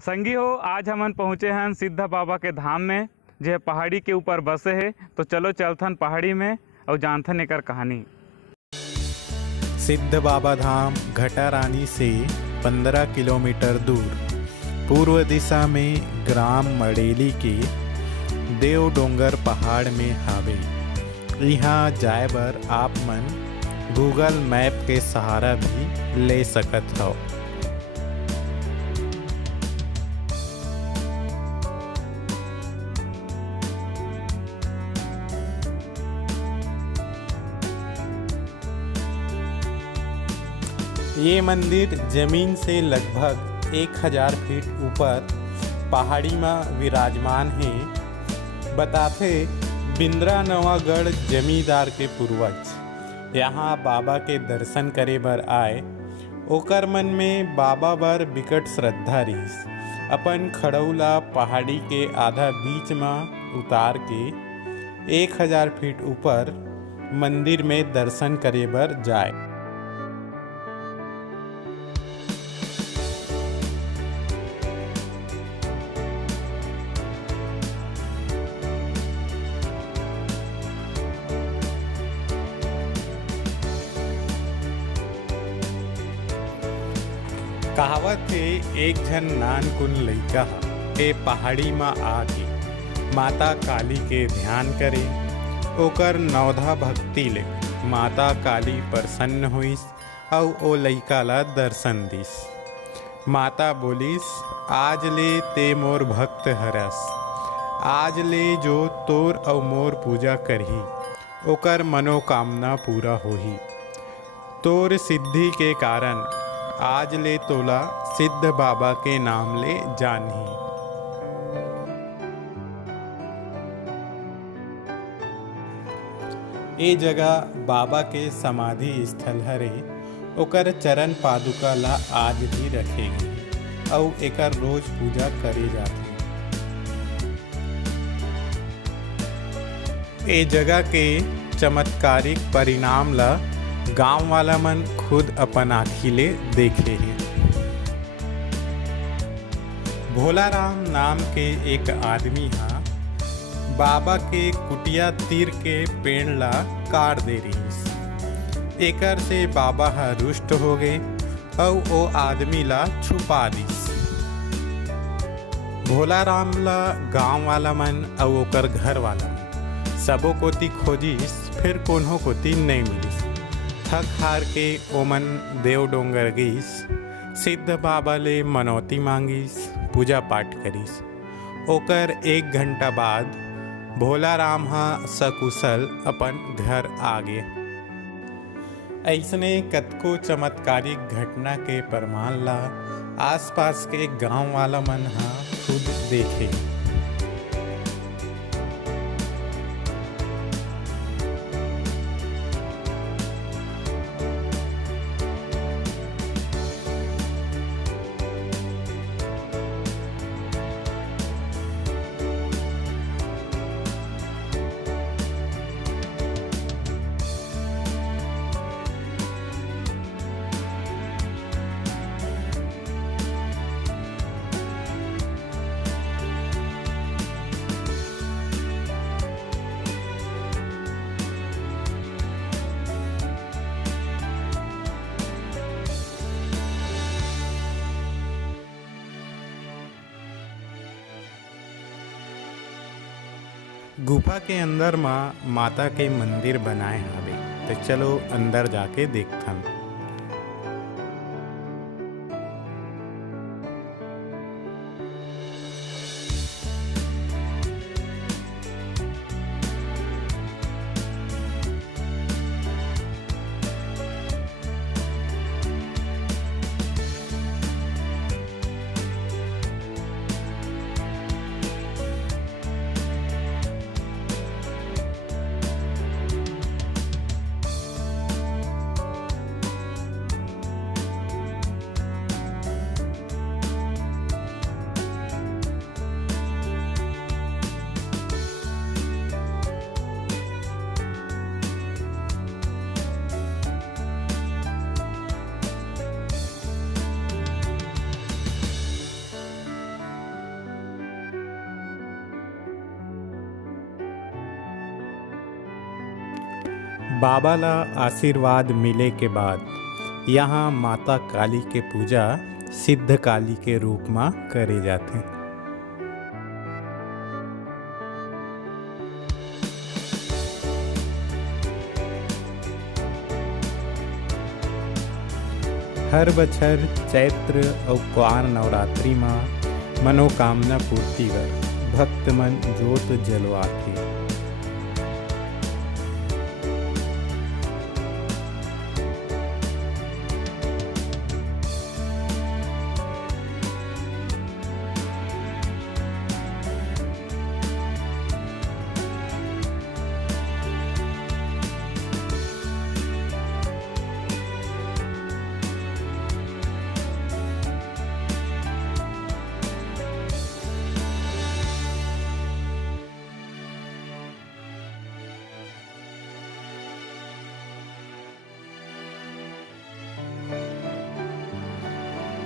संगी हो, आज हमन पहुँचे हैं सिद्ध बाबा के धाम में, जो पहाड़ी के ऊपर बसे है। तो चलो चलथन पहाड़ी में और जानथन एकर कहानी। सिद्ध बाबा धाम घटारानी से 15 किलोमीटर दूर पूर्व दिशा में ग्राम मड़ेली के देव डोंगर पहाड़ में हावे। यहाँ जाए बर आप मन गूगल मैप के सहारा भी ले सकत हो। ये मंदिर जमीन से लगभग 1000 फीट ऊपर पहाड़ी में विराजमान है। बताथे बिंद्रा नवागढ़ जमींदार के पूर्वज यहाँ बाबा के दर्शन करे बर आए। ओकर मन में बाबा बर बिकट श्रद्धा रहीस। अपन खड़ौला पहाड़ी के आधा बीच में उतार के 1000 फीट ऊपर मंदिर में दर्शन करे बर जाए। कहावत है, एक झन नानकुन लइका के पहाड़ी में आके माता काली के ध्यान करे। ओकर नवधा भक्ति ले माता काली प्रसन्न हुईस और ओ लइका ला दर्शन दिस। माता बोलिस, आज ले ते मोर भक्त हरस। आज ले जो तोर और मोर पूजा करही ओकर मनोकामना पूरा होही। तोर सिद्धि के कारण आज ले तोला सिद्ध बाबा के नाम ले जानही। ए जगह बाबा के समाधि स्थल हरे। ओकर चरण पादुका ला आज भी रखेगी और एकर रोज पूजा करे जाथे। ए जगह के चमत्कारिक परिणाम ला गांव वाला मन खुद अपन आँखी ले देखे हैं। भोलाराम नाम के एक आदमी हा बाबा के कुटिया तीर के पेड़ ला काट दे रहीस। एकर से बाबा हा रुष्ट हो गए और ओ आदमी ला छुपा दिस। भोलाराम ला गांव वाला मन और ओकर घर वाला सबो कोती खोजिस, फिर कोन्हो कोती नहीं मिलिस। थक हार के ओमन देव डोंगर गईस। सिद्ध बाबा ले मनौती मांगिस, पूजा पाठ करिस। ओकर 1 घंटा बाद भोलाराम हा सकुशल अपन घर आ गए। ऐसने कतको चमत्कारिक घटना के प्रमाण ला आसपास के गांव वाला मन हा खुद देखे। गुफा के अंदर माता के मंदिर बनाए हावे। तो चलो अंदर जाके देखथन। बाबा ला आशीर्वाद मिले के बाद यहाँ माता काली के पूजा सिद्ध काली के रूप में करे जाते। हर बछर चैत्र और क्वार नवरात्रि में मनोकामना पूर्ति बर भक्त मन जोत जलवाथे।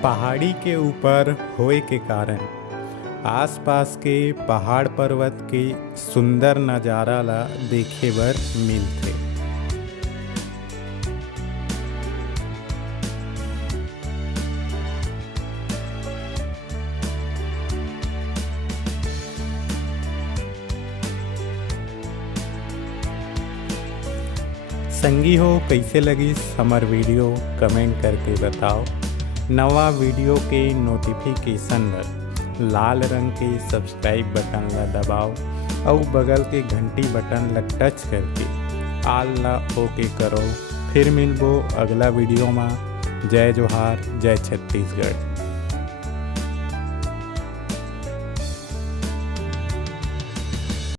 पहाड़ी के ऊपर होए के कारण आसपास के पहाड़ पर्वत के सुंदर नज़ारा ला देखे बर मिलथे। संगी हो कैसे लगी हमार वीडियो कमेंट करके बताओ। नवा वीडियो के नोटिफिकेशन बर लाल रंग के सब्सक्राइब बटन ला दबाओ और बगल के घंटी बटन ला टच करके आल ला ओके करो। फिर मिलबो अगला वीडियो में। जय जोहार, जय छत्तीसगढ़।